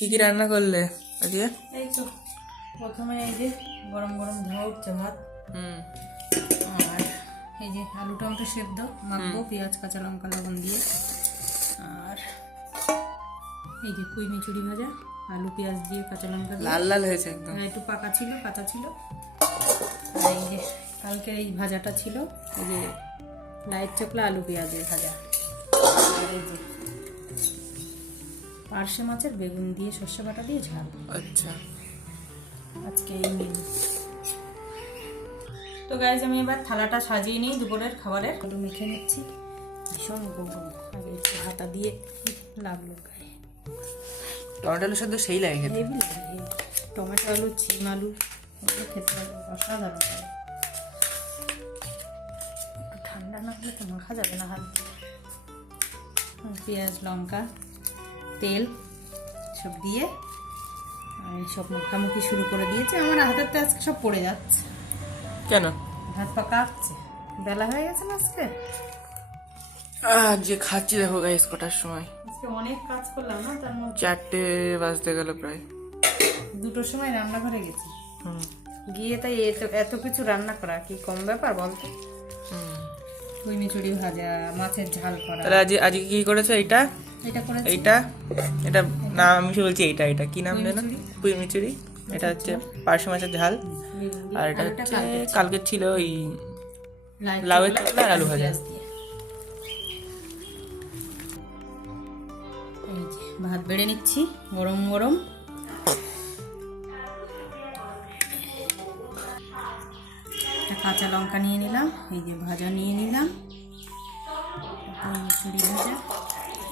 কি কি রান্না করলে আজকে? এই তো প্রথমে এই যে গরম গরম ধোয়া উঠছে ভাত, আর এই যে আলু টমেটো সেদ্ধ মাখবো পেঁয়াজ কাঁচা লঙ্কা লবণ দিয়ে, আর এই যে পুঁই মিচুড়ি ভাজা আলু পেঁয়াজ দিয়ে কাঁচা লঙ্কা দিয়ে, লাল লাল হয়েছে একদম। একটু পাকা ছিল কাঁচা ছিল। আর এই যে কালকে এই ভাজাটা ছিল, এই যে লাইট চকলা আলু পেঁয়াজের ভাজা। আর এই যে পার্শে মাছের বেগুন দিয়ে সর্ষে বাটা দিয়ে ঝাল। আচ্ছা, আজকে এই মেনু। তো গাইজ আমি এবার থালাটা সাজিয়ে নিই দুপুরের খাবারের। আলু মেখে নিচ্ছি, ভীষণ গরম, আগে একটু হাতা দিয়ে লাগলো গায়ে। টমেটো আলুর সাথে সেই লাগে খেতে। হেভি লাগে, টমেটো আলু চিম আলু এগুলো খেতে লাগে অসাধারণ লাগে। একটু ঠান্ডা না হলে তো মাখা যাবে না হাত দিয়ে। পেঁয়াজ লঙ্কা তেল সব দিয়ে সব মাখামাখি শুরু করে দিয়েছে। আমার হাতের তো আজকে সব পড়ে যাচ্ছে। কেন? ভাত পাকা আসছে, বেলা হয়ে গেছে না আজকে। যে খাচ্ছি দেখো গাইস কটার সময়, আজকে অনেক কাজ করলাম না, তার মধ্যে 4টে বাজতে গেল প্রায়। 2টোর সময় রান্নাঘরে গেছি, গিয়ে তাই এত কিছু রান্না করা কি কম ব্যাপার বলতো? পুঁই মিচুড়ি ভাজা, মাছের ঝাল করা। তাহলে আজকে কি করেছো? এটা করেছি। এটা না, আমি বলছি এটা কি নাম যেন? পুঁই মিচুরি। এটা হচ্ছে পার্শে মাছের ঝাল, আর এটা হচ্ছে কালকে ছিল ওই লাউয়ের চকলা আর আলু ভাজা। এই যে ভাত বেড়ে নিচ্ছি গরম গরম। একটা কাঁচা লঙ্কা নিয়ে নিলাম, এই যে ভাজা নিয়ে নিলাম পুঁই মিচুড়ি ভাজা।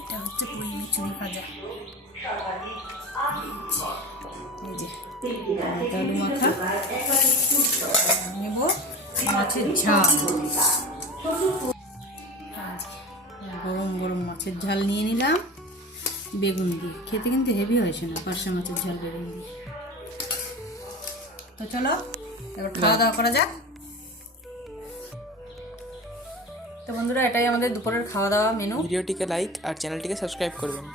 এটা হচ্ছে পুঁই মিচুড়ি ভাজা। এই যে আলু মাখা নেব, মাছের ঝাল, গরম গরম মাছের ঝাল নিয়ে নিলাম বেগুন দিয়ে। খেতে কিন্তু হেভি হয়েছে না পার্শে মাছের ঝাল বেগুন দিয়ে। তো চলো এবার খাওয়া দাওয়া করা যাক। তো বন্ধুরা, এটাই আমাদের দুপুরের খাওয়া দাওয়া মেনু। ভিডিওটিকে লাইক আর চ্যানেলটিকে সাবস্ক্রাইব করবেন।